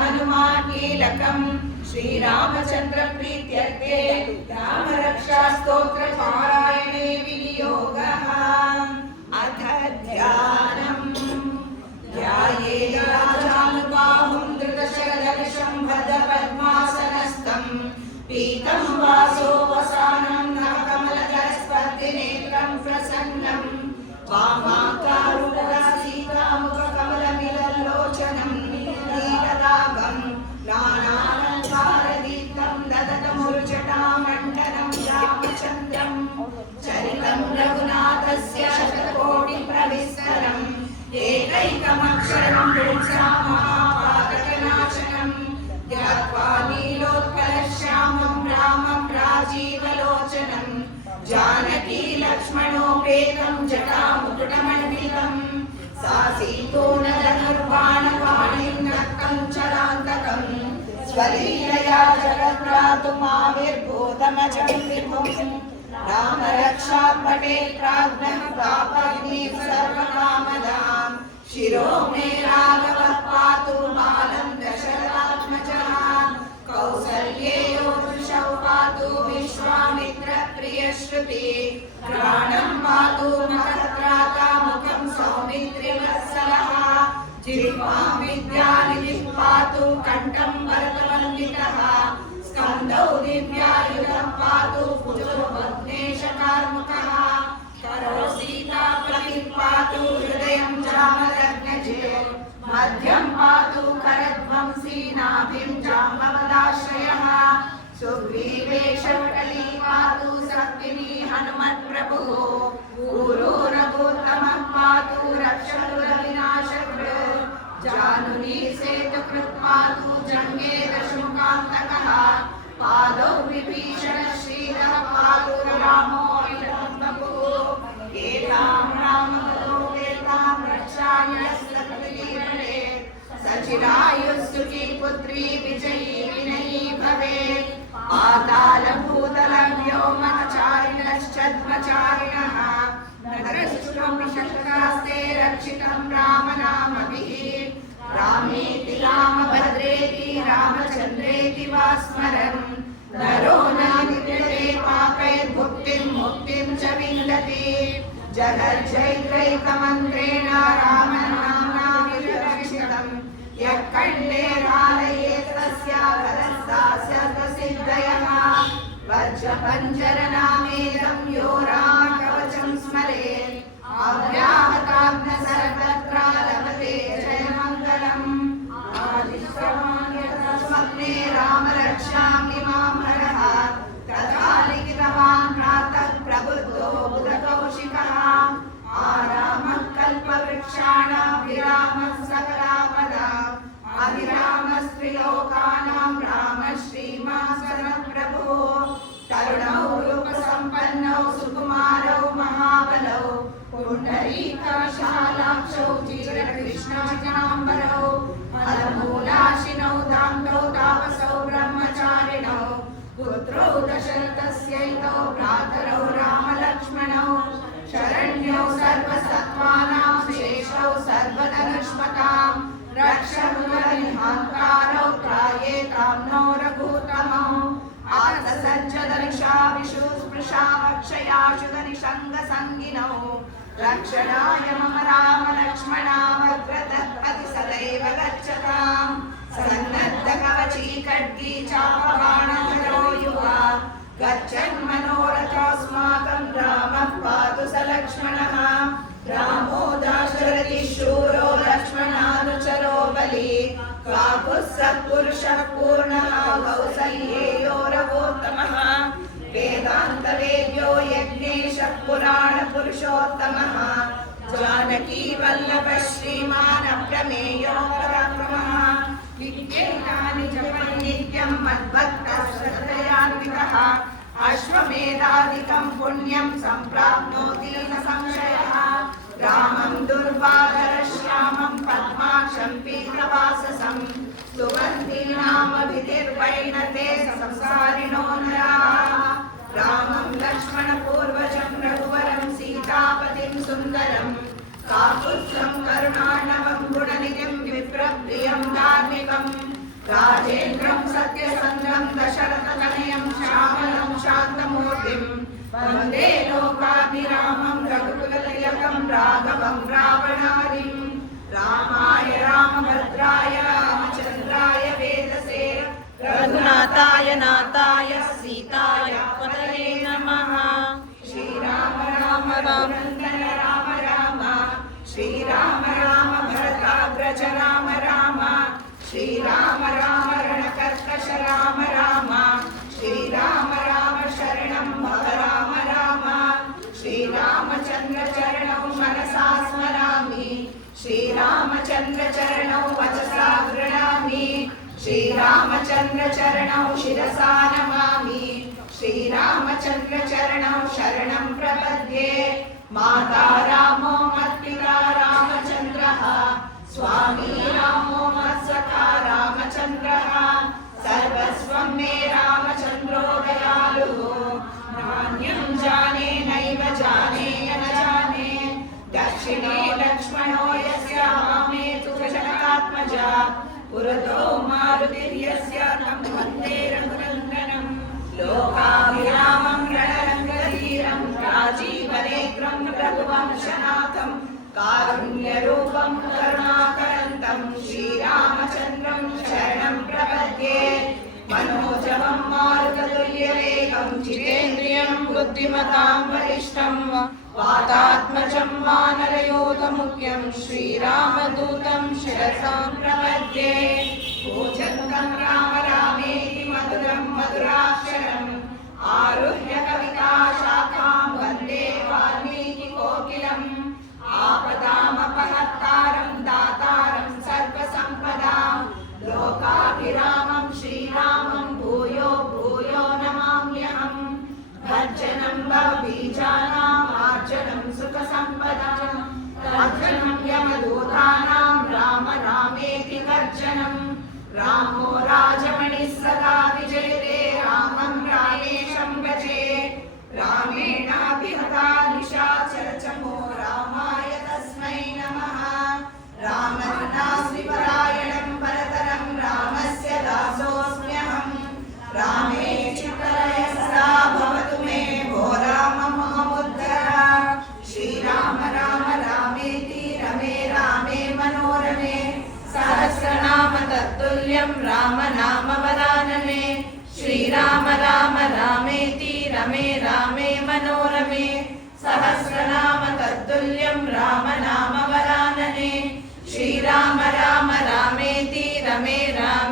हनुमान् कीलकम् श्रीरामचन्द्र प्रीत्यर्थे रामरक्षा स्तोत्र पारायणे विनियोगः। अथ ध्यानम्। ध्यायेत् राजानुबाहुं धृतशरधनुषं भद्रपद्मासनस्थं पीतं वासोपसानं नवकमलदलस्पर्धिनेत्रं प्रसन्नं वामाकारुणा सीतामुखकमलमिलल्लोचनं नीलरागं नानालङ्कारदीप्तं ददतमुर्जटामण्डनं रामचन्द्रं चरितं रघुनाथस्य शतकोटिप्रविस्तरम् एकैकमक्षरं पुंसामहापातकनाशनं ध्यात्वा नीलोत्पलश्यामं रामं राजीवलोचनं जानकी लक्ष्मणोपेतं जटामुकुटमण्डितं सासीतो न धनुर्बाणपाणिं नक्तं चरान्तकं स्वलीलया जगद्भ्रातुमाविर्भूतमजं विभुं रामरक्षात्मके प्राज्ञः पापग्निः सर्वकामदां शिरो मे राघवः पातु बालं दशरथात्मजः कौसल्येयो वृषौ पातु विश्वामित्रप्रियश्रुति प्राणं पातु महत्राता मुखं सौमित्रिवत्सलः जिह्वां विद्यानिधिः पातु कण्ठं भरतवन्दितः स्कन्दौ दिव्यायुधं पातु भुजो भग्नेशकार्मुकः करो सीतापतिः पातु हृदयं जामदग्नजे मध्यं पातु करध्वंसी नाभिं जाम्बवदाश्रयः सुग्रीवेशवटली पातु शक्तिनी हनुमत्प्रभुः ऊरो रघुत्तमः पातु रक्षतु रविनाशकृत् जानुनी सेतुकृत् पातु जङ्गे दशमुखान्तकः पादौ विभीषण श्रीरः पातु रामो एतां रामबलो एतां रक्षाम्यस्तकलीरणे सचिरायुस्सुखी पुत्री विजयी विनयी भवेत् पातालभूतलं व्योमचारिणश्चद्मचारिणः नरश्रुतं शक्रास्ते रक्षितं रामनामभिः रामेति रामभद्रेति रामचन्द्रेति वा स्मरन् नरो नादित्यते पापैर्भुक्तिं मुक्तिं च विन्दति जगज्जैत्रैकमन्त्रेण रामनाम्ना विरक्षितं यः कण्ठे धारयेत् तस्य वरस्य सर्वसिद्धयः वज्रपञ्जरनामेदं यो रामकवचं स्मरेत् अव्याहताग्न सर्वत्र लभते जयमङ्गलम् आदिश्रवण्यस्वप्ने रामरक्षामि मां हरः तथा लिखितवान् प्रातः प्रबुद्धो बुधकौशिकः आरामः कल्पवृक्षाणां विरामः सकलापदा अभिरामस्त्रिलोकानां रामः श्रीमासनः प्रभुः तरुणौ रूपसम्पन्नौ सुकुमारौ महाबलौ पुण्डरीकाशालाक्षौ चिरकृष्णाजनाम्बरौ फलमूलाशिनौ दान्तौ तापसौ ब्रह्मचारिणौ पुत्रौ दशरथस्यैतौ भ्रातरौ रामलक्ष्मणौ शरण्यौ सर्वसत्त्वानां शेषौ सर्वधनुष्मतां रक्षमुरनिहान्तारौ त्रायेतां नो रघुत्तमौ आर्तसज्जधनुषा विशुस्पृशा वक्षयाशु धनिषङ्गसङ्गिनौ रक्षणाय मम राम लक्ष्मणामग्रतः सदैव गच्छताम् सन्नद्धकवची खड्गी चापबाणधरो युवा गच्छन्मनोरथोऽस्माकं रामः पातु स लक्ष्मणः रामो दाशरथि शूरो लक्ष्मणानुचरो बली काकुः सत्पुरुषः पूर्णः कौसल्येयो रघोत्तमः वेदान्तवेद्यो यज्ञेशः पुराणपुरुषोत्तमः जानकी वल्लभः श्रीमान् अप्रमेयो पराक्रमः विज्ञानि जपन् नित्यं मद्भक्तः श्रद्धयान्वितः अश्वमेधादिकं पुण्यं सम्प्राप्नोति न संशयः रामं दुर्वाधरश्यामं पद्माक्षं पीतवाससं सुगन्धीनामभिधिर्वैणते संसारिणो नराः रामं लक्ष्मणपूर्वजं रघुवरं सीतापतिं सुन्दरं काकुत्स्थं करुणार्णवं गुणनिधिं विप्रप्रियं धार्मिकं राजेन्द्रं सत्यसन्धं दशरथतनयं श्यामलं शान्तमूर्तिं वन्दे लोकाभिरामं रघुकुलतिलकं राघवं रावणादिं रामाय रामभद्राय रामचन्द्राय वेदसे रघुनाथाय नाथाय सीताय पतये नमः। श्रीराम राम रघुनन्दन राम राम श्रीराम राम भरताग्रज राम राम श्रीराम राम रणकर्कश राम राम श्रीराम राम शरणं भव राम राम श्रीरामचन्द्र चरणौ मनसा स्मरामि श्रीरामचन्द्र चरणौ वचसा गृह्णामि श्रीरामचन्द्र चरणौ शिरसा नमामि श्रीरामचन्द्र चरणौ शरणं प्रपद्ये माता रामो मत्पिता रामचन्द्रः स्वामी रामो मत्सखा रामचन्द्रः सर्वस्वं मे रामचन्द्रो दयालुः नान्यं जाने नैव जाने न जाने दक्षिणे लक्ष्मणो यस्य वामे तु जनकात्मजा पुरतो मारुतिर्यस्य तं वन्दे रघुनन्दनं लोकाभिरामं रणरङ्गधीरं राजीवनेत्रं रघुवंशनाथं कारुण्यरूपं करुणाकरन्तं श्रीरामचन्द्रं शरणं प्रपद्ये मनोजवं मारुततुल्यवेगं जितेन्द्रियं बुद्धिमतां वरिष्ठं वातात्मजं वानरयोधमुख्यं श्रीरामदूतं शिरसां प्रपद्ये पूजन्तं राम रामेति मधुरं मधुराक्षरम् आरुह्य कविता शाखां वन्दे वाल्मीकिकोकिलम् आपदामपहर्तारं दातारं सर्वसम्पदां लोकाभिरामं श्रीरामं भूयो भूयो नमाम्यहम् भर्जनं भवबीजानां मार्जनं सुखसम्पदां तर्जनं यमदूतानां राम रामेति गर्जनं रामो राजमणिः सदा विजयते रामं रामेशं भजे रामेणाभिहता निशाचरचमो रामाय तस्मै नमः रामनास्मिपरायणं परतरं रामस्य दासोऽस्म्यहम् रामे चित्तलयस्ता भवतु मे भो राम मामुद्धर श्रीराम राम रामेति रमे रामे मनोरमे सहस्रनाम तत्तुल्यं राम नाम वरानने श्रीराम राम रामेति रमे रामे मनोरमे सहस्रनाम तत्तुल्यं राम नाम वरानने श्रीराम राम रामेति रमे रामे